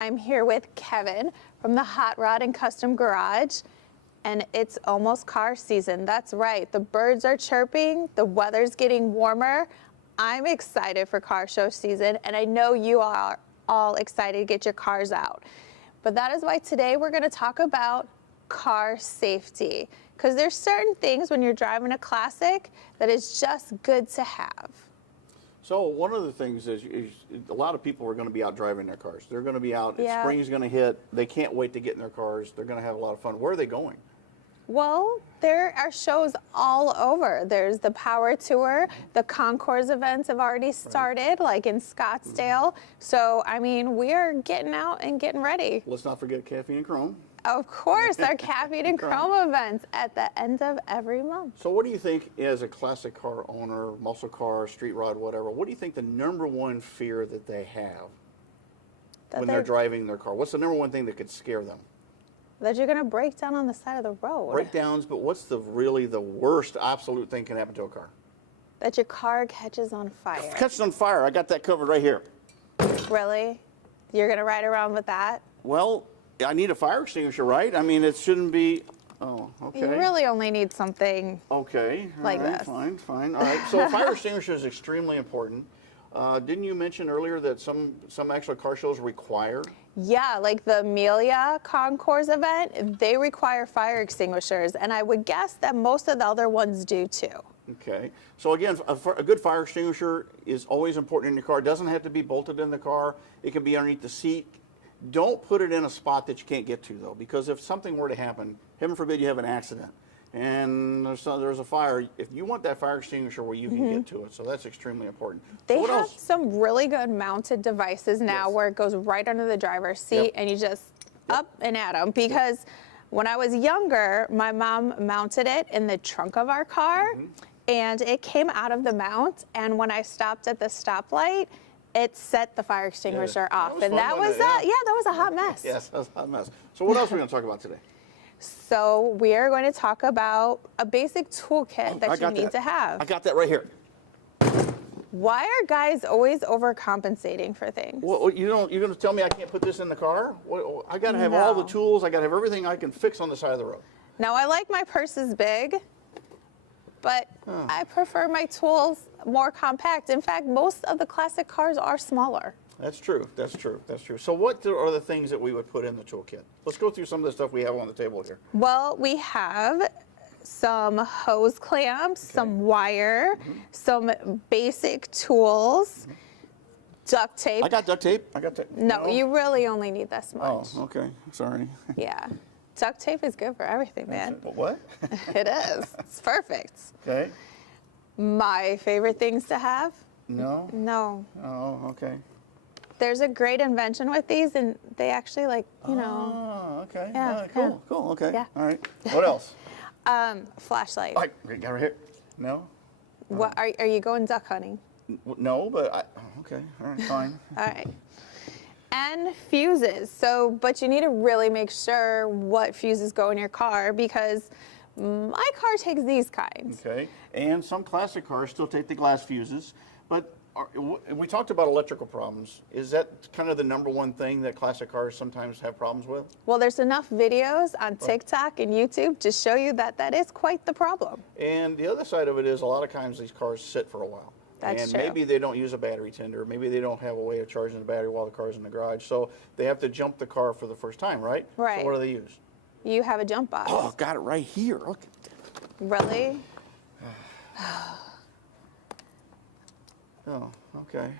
I'm here with Kevin from the Hot Rod and Custom Garage, and it's almost car season. That's right, the birds are chirping, the weather's getting warmer. I'm excited for car show season, and I know you are all excited to get your cars out. But that is why today we're going to talk about car safety, because there's certain things when you're driving a classic that is just good to have. So one of the things is a lot of people are going to be out driving their cars. They're going to be out, Yeah. Spring's going to hit, they can't wait to get in their cars, they're going to have a lot of fun. Where are they going? Well, there are shows all over. There's the Power Tour, the Concours events have already started, like in Scottsdale. So, I mean, we are getting out and getting ready. Let's not forget Caffeine and Chrome. Of course, our Caffeine and Chrome events at the end of every month. So what do you think, as a classic car owner, muscle car, street rod, whatever, what do you think the #1 fear that they have when they're driving their car? What's the #1 thing that could scare them? That you're going to break down on the side of the road. Breakdowns, but what's really the worst absolute thing can happen to a car? That your car catches on fire. Catches on fire. I got that covered right here. Really? You're going to ride around with that? Well, I need a fire extinguisher, right? I mean, it shouldn't be. Oh, okay. You really only need something okay. like right, this. Fine. All right. So a fire extinguisher is extremely important. Didn't you mention earlier that some actual car shows require? Yeah, like the Amelia Concours event, they require fire extinguishers, and I would guess that most of the other ones do too. Okay. So again, a good fire extinguisher is always important in your car. It doesn't have to be bolted in the car. It can be underneath the seat. Don't put it in a spot that you can't get to, though, because if something were to happen, heaven forbid you have an accident, and there's a fire, if you want that fire extinguisher where you can get to it, so that's extremely important. They so have some really good mounted devices now where it goes right under the driver's seat and you just up and at them, because when I was younger, my mom mounted it in the trunk of our car, and it came out of the mount, and when I stopped at the stoplight, it set the fire extinguisher off, and that was that was a hot mess. Yes, that was a hot mess. So what else are we going to talk about today? So we are going to talk about a basic toolkit that you need to have. I got that right here. Why are guys always overcompensating for things? Well, you're going to tell me I can't put this in the car? I got to have all the tools. I got to have everything I can fix on the side of the road. Now, I like my purses big, but I prefer my tools more compact. In fact, most of the classic cars are smaller. That's true. So what are the things that we would put in the toolkit? Let's go through some of the stuff we have on the table here. Well, we have some hose clamps, some wire, some basic tools, duct tape. I got duct tape. No, you really only need this much. Oh, okay. Sorry. Yeah. Duct tape is good for everything, man. What? It is. It's perfect. Okay. My favorite things to have? No. No. Oh, okay. There's a great invention with these, and they actually, like, you know. Oh, okay. Yeah, Cool. Okay. Yeah. All right. What else? Flashlight. We got right here. No. What are you going duck hunting? No, but okay. All right. Fine. All right. And fuses. But you need to really make sure what fuses go in your car, because my car takes these kinds. Okay. And some classic cars still take the glass fuses, but we talked about electrical problems. Is that kind of the #1 thing that classic cars sometimes have problems with? Well, there's enough videos on TikTok and YouTube to show you that is quite the problem. And the other side of it is a lot of times these cars sit for a while. That's true. Maybe they don't use a battery tender. Maybe they don't have a way of charging the battery while the car's in the garage. So they have to jump the car for the first time, right? Right. So what do they use? You have a jump box. Oh, got it right here. Look. Really? Oh, okay.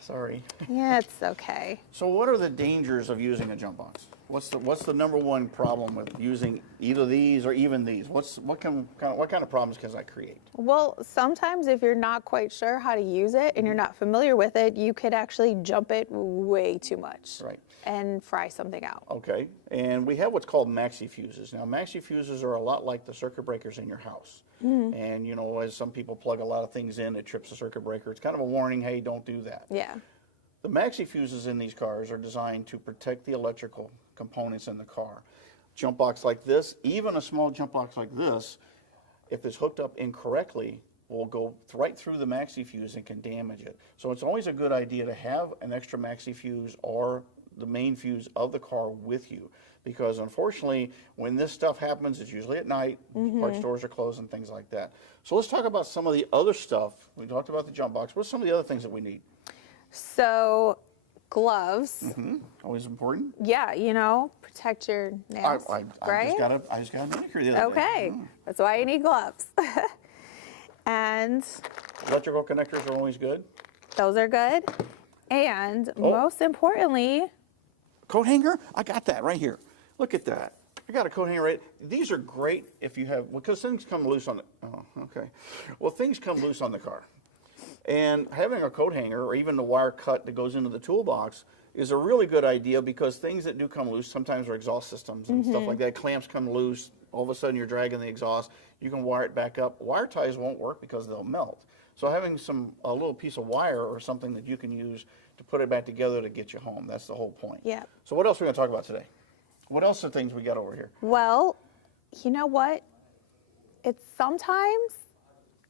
Sorry. Yeah, it's okay. So what are the dangers of using a jump box? What's the #1 problem with using either these or even these? What kind of problems can that create? Well, sometimes if you're not quite sure how to use it and you're not familiar with it, you could actually jump it way too much. Right. And fry something out. Okay. And we have what's called maxi fuses. Now, maxi fuses are a lot like the circuit breakers in your house. And, you know, as some people plug a lot of things in, it trips the circuit breaker. It's kind of a warning, hey, don't do that. Yeah. The maxi fuses in these cars are designed to protect the electrical components in the car. Jump box like this, even a small jump box like this, if it's hooked up incorrectly, will go right through the maxi fuse and can damage it. So it's always a good idea to have an extra maxi fuse or the main fuse of the car with you, because unfortunately when this stuff happens, it's usually at night, parts stores are closed and things like that. So let's talk about some of the other stuff. We talked about the jump box. What are some of the other things that we need? So gloves. Always important. Yeah, you know, protect your nails, I right? just got a manicure the other day. Okay, that's why you need gloves. And Electrical connectors are always good. those are good. And most importantly, Coat hanger? I got that right here. Look at that. I got a coat hanger right. These are great if you have, because things come loose on the, well, things come loose on the car. And having a coat hanger or even the wire cut that goes into the toolbox is a really good idea, because things that do come loose sometimes are exhaust systems and stuff like that. Clamps come loose. All of a sudden you're dragging the exhaust. You can wire it back up. Wire ties won't work because they'll melt. So having a little piece of wire or something that you can use to put it back together to get you home. That's the whole point. yeah. So what else are we going to talk about today? What else are things we got over here? Well, you know what? It's sometimes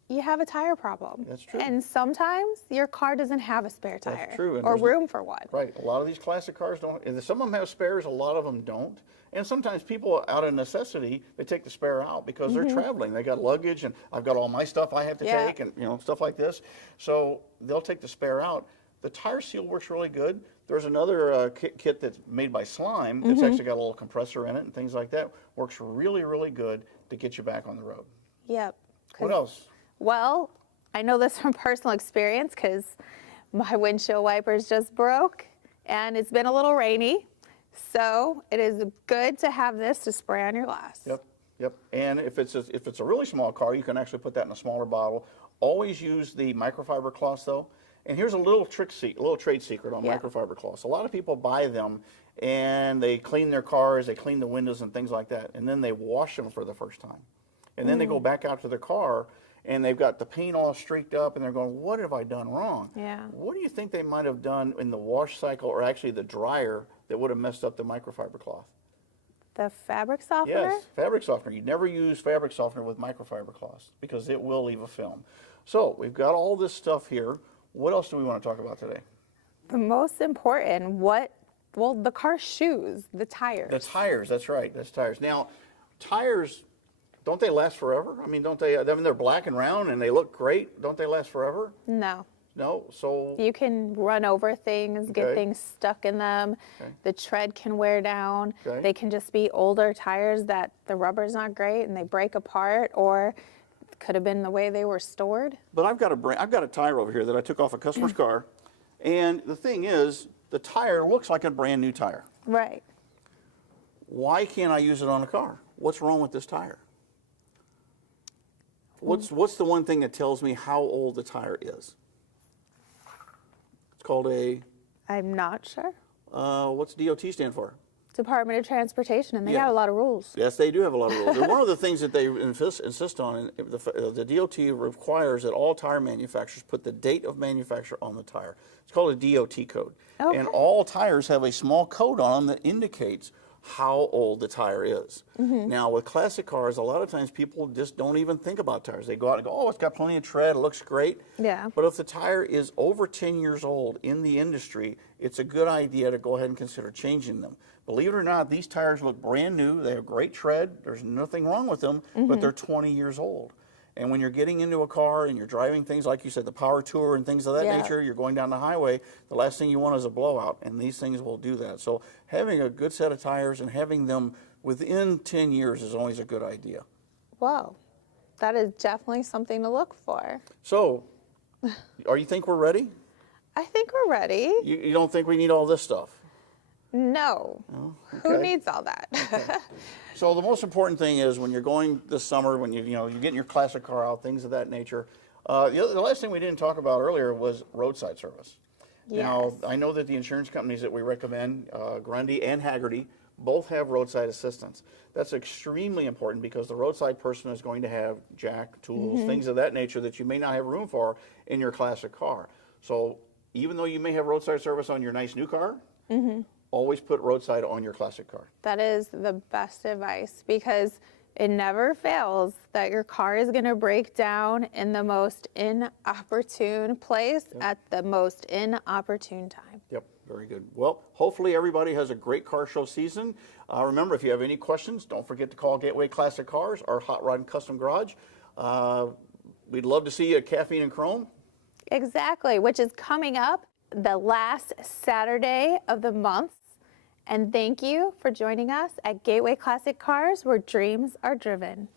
you have a tire problem. That's true. And sometimes your car doesn't have a spare tire. That's true. And or there's room for one. Right. A lot of these classic cars don't. And some of them have spares. A lot of them don't. And sometimes people, out of necessity, they take the spare out because they're traveling. They got luggage, and I've got all my stuff I have to take, and stuff like this. So they'll take the spare out. The tire seal works really good. There's another kit that's made by Slime that's actually got a little compressor in it and things like that. Works really, really good to get you back on the road. Yep. What else? Well, I know this from personal experience because my windshield wipers just broke and it's been a little rainy. So it is good to have this to spray on your glass. Yep, yep. And if it's a really small car, you can actually put that in a smaller bottle. Always use the microfiber cloths though. And here's a little trade secret on microfiber cloths. A lot of people buy them and they clean their cars, they clean the windows and things like that, and then they wash them for the first time. And then they go back out to their car and they've got the paint all streaked up and they're going, what have I done wrong? Yeah. What do you think they might have done in the wash cycle, or actually the dryer, that would have messed up the microfiber cloth? The fabric softener? Yes, fabric softener. You never use fabric softener with microfiber cloths because it will leave a film. So we've got all this stuff here. What else do we want to talk about today? The most important, the car shoes, the tires. The tires, that's right, that's tires. Now, tires, don't they last forever? I mean, don't they, I mean, they're black and round and they look great. Don't they last forever? No. No, so. You can run over things, get things stuck in them. Okay. The tread can wear down. Okay. They can just be older tires that the rubber's not great and they break apart, or it could have been the way they were stored. But I've got a tire over here that I took off a customer's car, and the thing is, the tire looks like a brand new tire. Right. Why can't I use it on a car? What's wrong with this tire? What's the one thing that tells me how old the tire is? It's called a, I'm not sure. what's DOT stand for? Department of Transportation, and they Yeah. have a lot of rules. Yes, they do have a lot of rules. And one of the things that they insist on, and the DOT requires that all tire manufacturers put the date of manufacture on the tire. It's called a DOT code. Okay. And all tires have a small code on them that indicates how old the tire is. Now, with classic cars, a lot of times people just don't even think about tires. They go out and go, oh, it's got plenty of tread, it looks great. Yeah. But if the tire is over 10 years old in the industry, it's a good idea to go ahead and consider changing them. Believe it or not, these tires look brand new. They have great tread. There's nothing wrong with them, but they're 20 years old. And when you're getting into a car and you're driving things, like you said, the power tour and things of that nature, you're going down the highway, the last thing you want is a blowout, and these things will do that. So having a good set of tires and having them within 10 years is always a good idea. Whoa, that is definitely something to look for. So, you think we're ready? I think we're ready. You don't think we need all this stuff? No. Oh, Who okay. needs all that? So the most important thing is when you're going this summer, when you're getting your classic car out, things of that nature. The last thing we didn't talk about earlier was roadside service. Yes. Now, I know that the insurance companies that we recommend, Grundy and Haggerty, both have roadside assistance. That's extremely important because the roadside person is going to have jack, tools, things of that nature that you may not have room for in your classic car. So even though you may have roadside service on your nice new car, always put roadside on your classic car. That is the best advice, because It never fails that your car is going to break down in the most inopportune place at the most inopportune time. Yep, very good. Well, hopefully everybody has a great car show season. Remember, if you have any questions, don't forget to call Gateway Classic Cars, our Hot Rod and Custom Garage. We'd love to see you at Caffeine and Chrome. Exactly, which is coming up the last Saturday of the month. And thank you for joining us at Gateway Classic Cars, where dreams are driven.